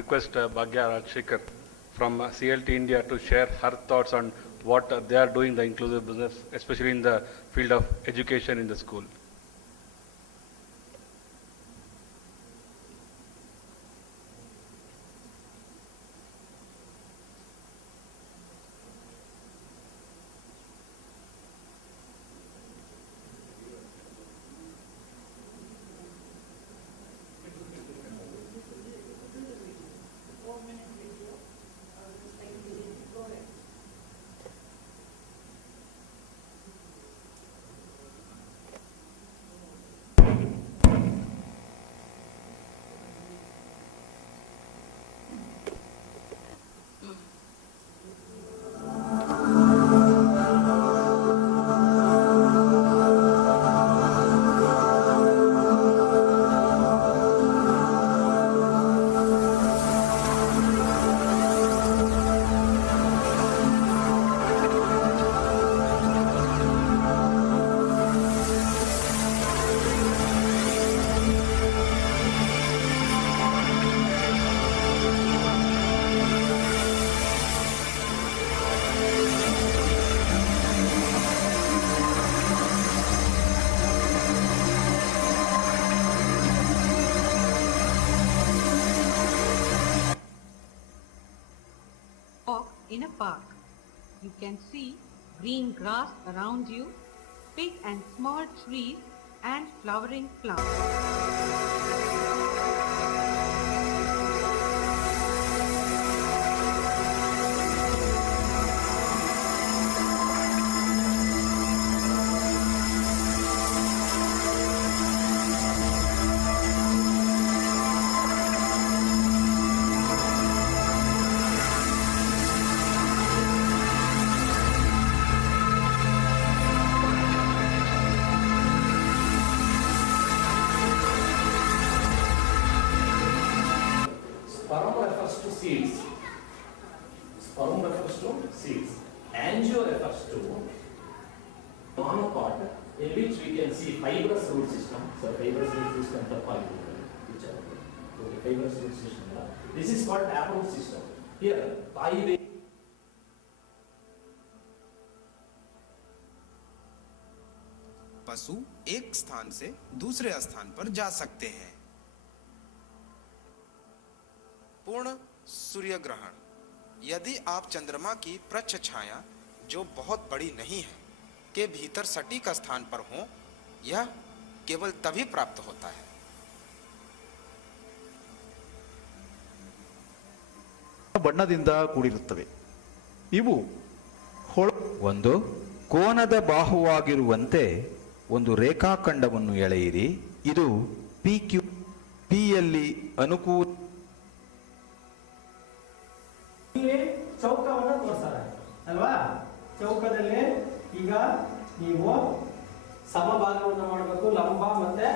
Request Bhagya Rajshekhar from CLT India to share her thoughts on what they are doing the inclusive business, especially in the field of education in the school. In a park, you can see green grass around you, big and small trees and flowering plants. Sperm refers to seeds. Sperm refers to seeds. Angio refers to monopod in which we can see fibrous root system. So fibrous root system fibrous root system. This is called taproot system. Here, पशु एक स्थान से दूसरे स्थान पर जा सकते हैं। पूर्ण सूर्य ग्रहण, यदि आप चंद्रमा की प्रच्छ छाया जो बहुत बड़ी नहीं है के भीतर सटीक स्थान पर हो, यह केवल तभी प्राप्त होता है। ಬಣ್ಣದಿಂದ ಕೂಡಿರುತ್ತವೆ। ಇವು ಒಂದು ಕೋನದ ಬಾಹುವಾಗಿರುವಂತೆ ಒಂದು ರೇಖಾಖಂಡವನ್ನು ಎಳೆಯಿರಿ. ಇದು PQ Pಯಲ್ಲಿ ಅನುಕೂಲ ಚೌಕವನ್ನು ತೋರಿಸ್ತಾರೆ ಅಲ್ವಾ? ಚೌಕದಲ್ಲಿ ಈಗ ನೀವು ಸಮಭಾಗವನ್ನು ಮಾಡಬೇಕು, ಲಂಬ ಮತ್ತೆ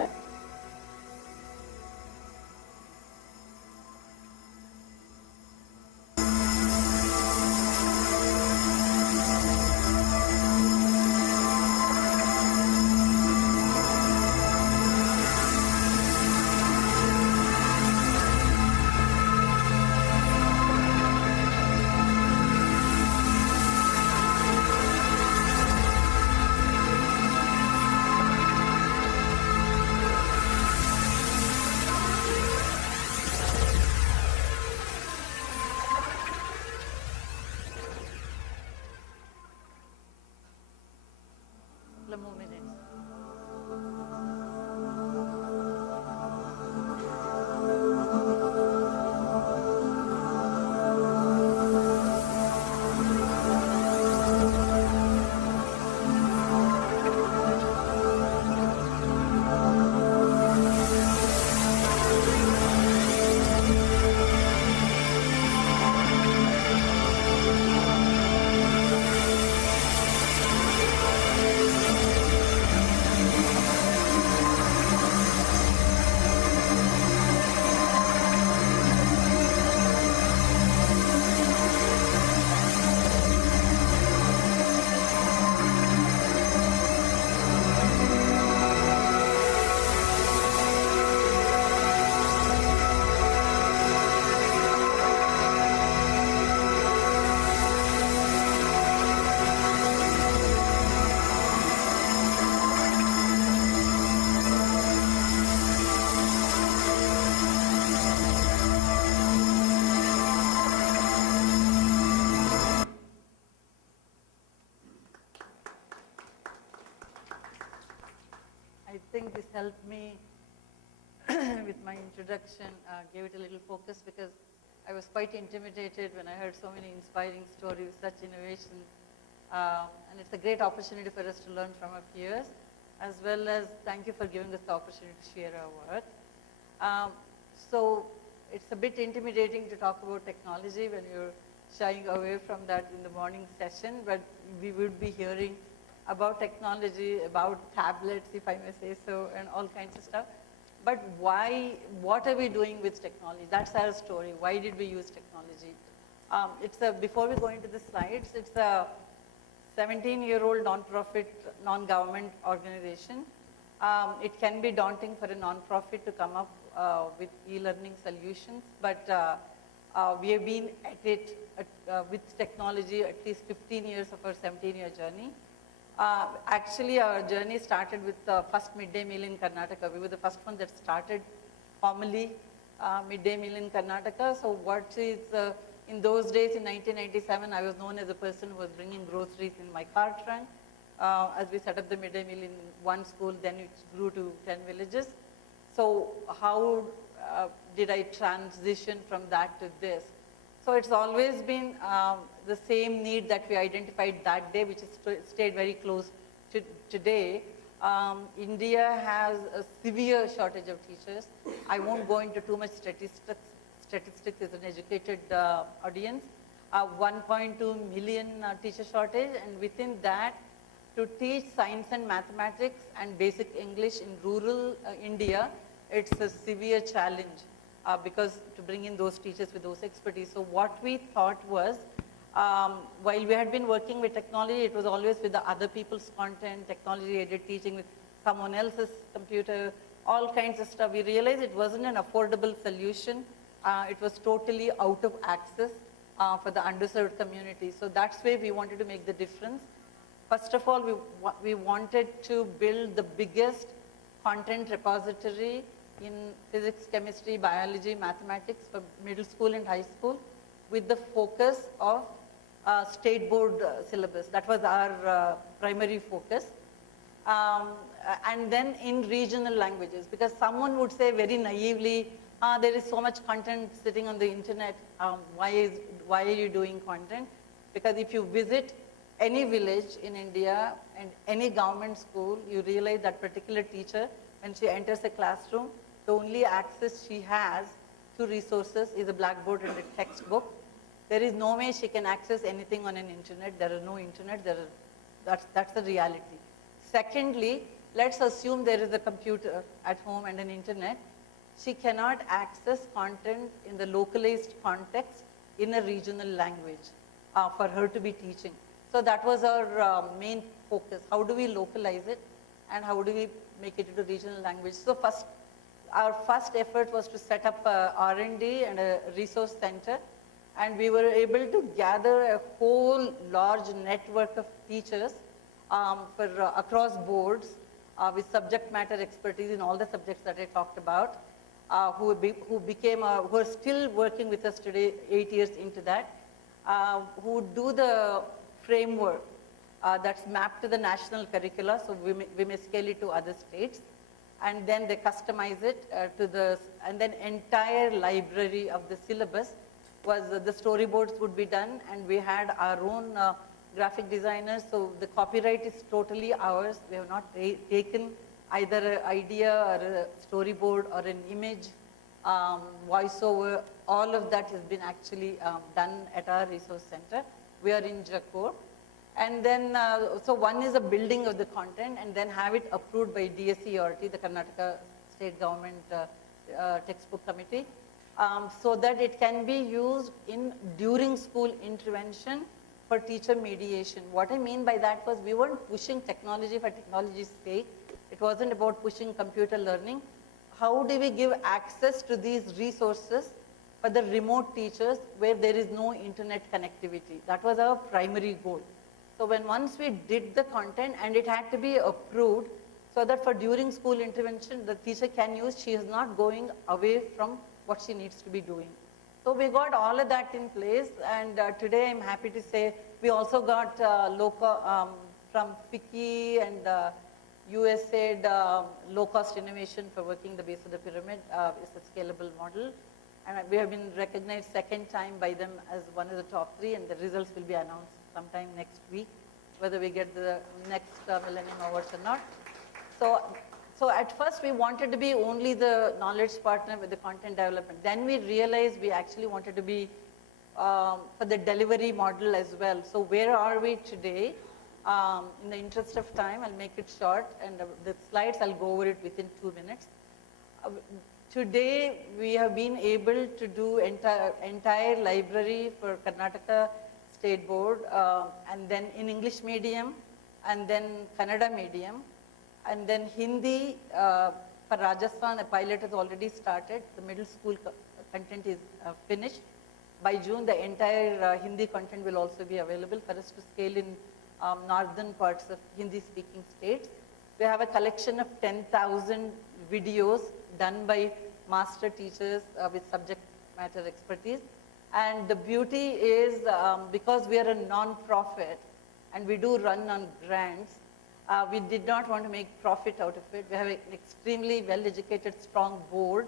helped me with my introduction, gave it a little focus because I was quite intimidated when I heard so many inspiring stories, such innovations. And it's a great opportunity for us to learn from our peers, as well as thank you for giving us the opportunity to share our work. So it's a bit intimidating to talk about technology when you're shying away from that in the morning session, but we would be hearing about technology, about tablets, if I may say so, and all kinds of stuff. But why, what are we doing with technology? That's our story. Why did we use technology? Before we go into the slides, it's a 17-year-old non-profit, non-government organization. It can be daunting for a non-profit to come up with e-learning solutions, but we have been at it with technology at least 15 years of our 17-year journey. Actually, our journey started with the first midday meal in Karnataka. We were the first one that started formally midday meal in Karnataka. So what is, in those days in 1997, I was known as a person who was bringing groceries in my car trunk. As we set up the midday meal in one school, then it grew to 10 villages. So how did I transition from that to this? So it's always been the same need that we identified that day, which has stayed very close to today. India has a severe shortage of teachers. I won't go into too much statistics as an educated audience. 1.2 million teacher shortage, and within that, to teach science and mathematics and basic English in rural India, it's a severe challenge. Because to bring in those teachers with those expertise. So what we thought was, while we had been working with technology, it was always with the other people's content, technology-aided teaching with someone else's computer, all kinds of stuff. We realized it wasn't an affordable solution. It was totally out of access for the underserved community. So that's where we wanted to make the difference. First of all, we wanted to build the biggest content repository in physics, chemistry, biology, mathematics for middle school and high school with the focus of state board syllabus. That was our primary focus. And then in regional languages, because someone would say very naively, there is so much content sitting on the internet, why are you doing content? Because if you visit any village in India and any government school, you realize that particular teacher, when she enters a classroom, the only access she has to resources is a blackboard and a textbook. There is no way she can access anything on an internet. There is no internet. That's the reality. Secondly, let's assume there is a computer at home and an internet. She cannot access content in the localized context in a regional language for her to be teaching. So that was our main focus. How do we localize it and how do we make it into regional language? So our first effort was to set up a R&D and a resource center, and we were able to gather a whole large network of teachers across boards with subject matter expertise in all the subjects that I talked about, who are still working with us today, 8 years into that, who do the framework that's mapped to the national curricula, so we may scale it to other states. And then they customize it and then entire library of the syllabus was the storyboards would be done, and we had our own graphic designers, so the copyright is totally ours. We have not taken either an idea or a storyboard or an image, voiceover, all of that has been actually done at our resource center. We are in Jakkur. And then, so one is a building of the content and then have it approved by DSCRT, the Karnataka State Government Textbook Committee, so that it can be used during school intervention for teacher mediation. What I mean by that was we weren't pushing technology for technology's sake. It wasn't about pushing computer learning. How do we give access to these resources for the remote teachers where there is no internet connectivity? That was our primary goal. So once we did the content, and it had to be approved so that for during school intervention, the teacher can use, she is not going away from what she needs to be doing. So we got all of that in place, and today I'm happy to say we also got local from FICCI and USAID low-cost innovation for working the base of the pyramid is a scalable model. And we have been recognized second time by them as one of the top 3, and the results will be announced sometime next week, whether we get the next Millennium Awards or not. So at first we wanted to be only the knowledge partner with the content development. Then we realized we actually wanted to be for the delivery model as well. So where are we today? In the interest of time, I'll make it short, and the slides, I'll go over it within 2 minutes. Today, we have been able to do entire library for Karnataka State Board, and then in English medium, and then Kannada medium, and then Hindi for Rajasthan, a pilot has already started. The middle school content is finished. By June, the entire Hindi content will also be available for us to scale in northern parts of Hindi-speaking states. We have a collection of 10,000 videos done by master teachers with subject matter expertise. And the beauty is because we are a non-profit and we do run on grants, we did not want to make profit out of it. We have an extremely well-educated, strong board.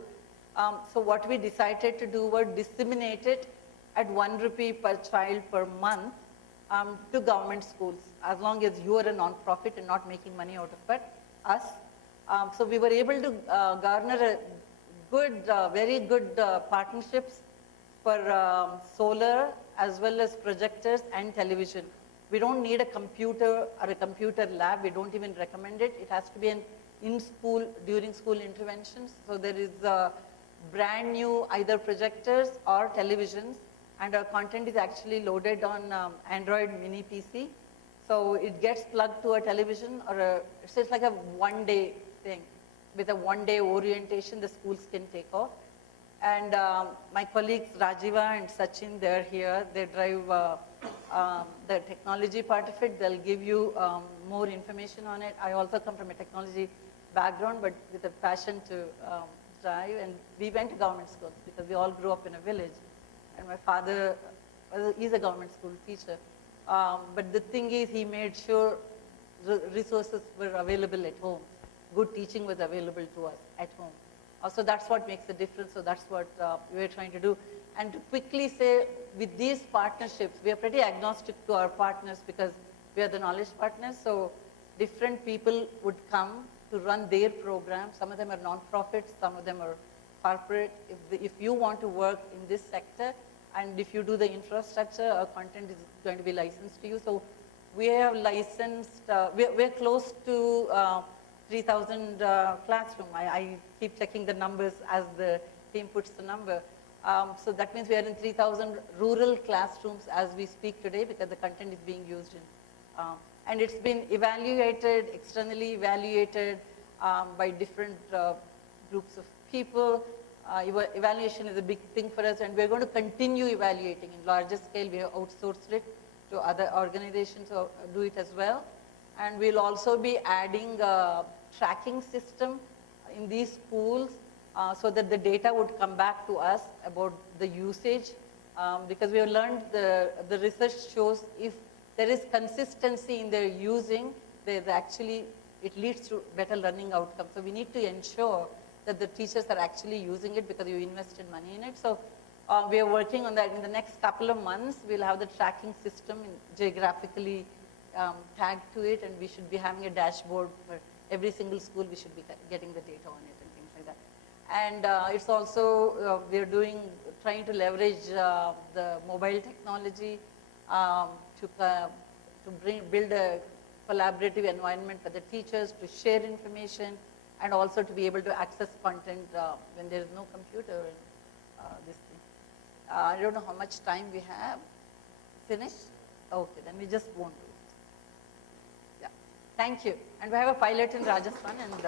So what we decided to do was disseminate it at 1 rupee per child per month to government schools, as long as you are a non-profit and not making money out of it, us. So we were able to garner a good, very good partnerships for solar as well as projectors and television. We don't need a computer or a computer lab. We don't even recommend it. It has to be an in-school, during school interventions. So there is brand new either projectors or televisions, and our content is actually loaded on Android mini PC. So it gets plugged to a television, or it's just like a one-day thing. With a one-day orientation, the schools can take off. And my colleagues Rajiva and Sachin, they're here. They drive the technology part of it. They'll give you more information on it. I also come from a technology background, but with a passion to drive. And we went to government schools because we all grew up in a village. And my father is a government school teacher. But the thing is, he made sure resources were available at home. Good teaching was available to us at home. So that's what makes a difference. So that's what we're trying to do. And to quickly say, with these partnerships, we are pretty agnostic to our partners because we are the knowledge partners. So different people would come to run their programs. Some of them are non-profits, some of them are corporate. If you want to work in this sector, and if you do the infrastructure, our content is going to be licensed to you. So we have licensed, we're close to 3,000 classroom. I keep checking the numbers as the team puts the number. So that means we are in 3,000 rural classrooms as we speak today because the content is being used in. And it's been evaluated, externally evaluated by different groups of people. Evaluation is a big thing for us, and we're going to continue evaluating in larger scale. We have outsourced it to other organizations who do it as well. And we'll also be adding a tracking system in these schools so that the data would come back to us about the usage. Because we have learned the research shows if there is consistency in their using, it leads to better learning outcomes. So we need to ensure that the teachers are actually using it because you invested money in it. So we are working on that. In the next couple of months, we'll have the tracking system geographically tagged to it, and we should be having a dashboard for every single school. We should be getting the data on it and things like that. And it's also, we're trying to leverage the mobile technology to build a collaborative environment for the teachers to share information and also to be able to access content when there is no computer and this thing. I don't know how much time we have. Finished? Okay, then we just won't do it. Yeah, thank you. And we have a pilot in Rajasthan and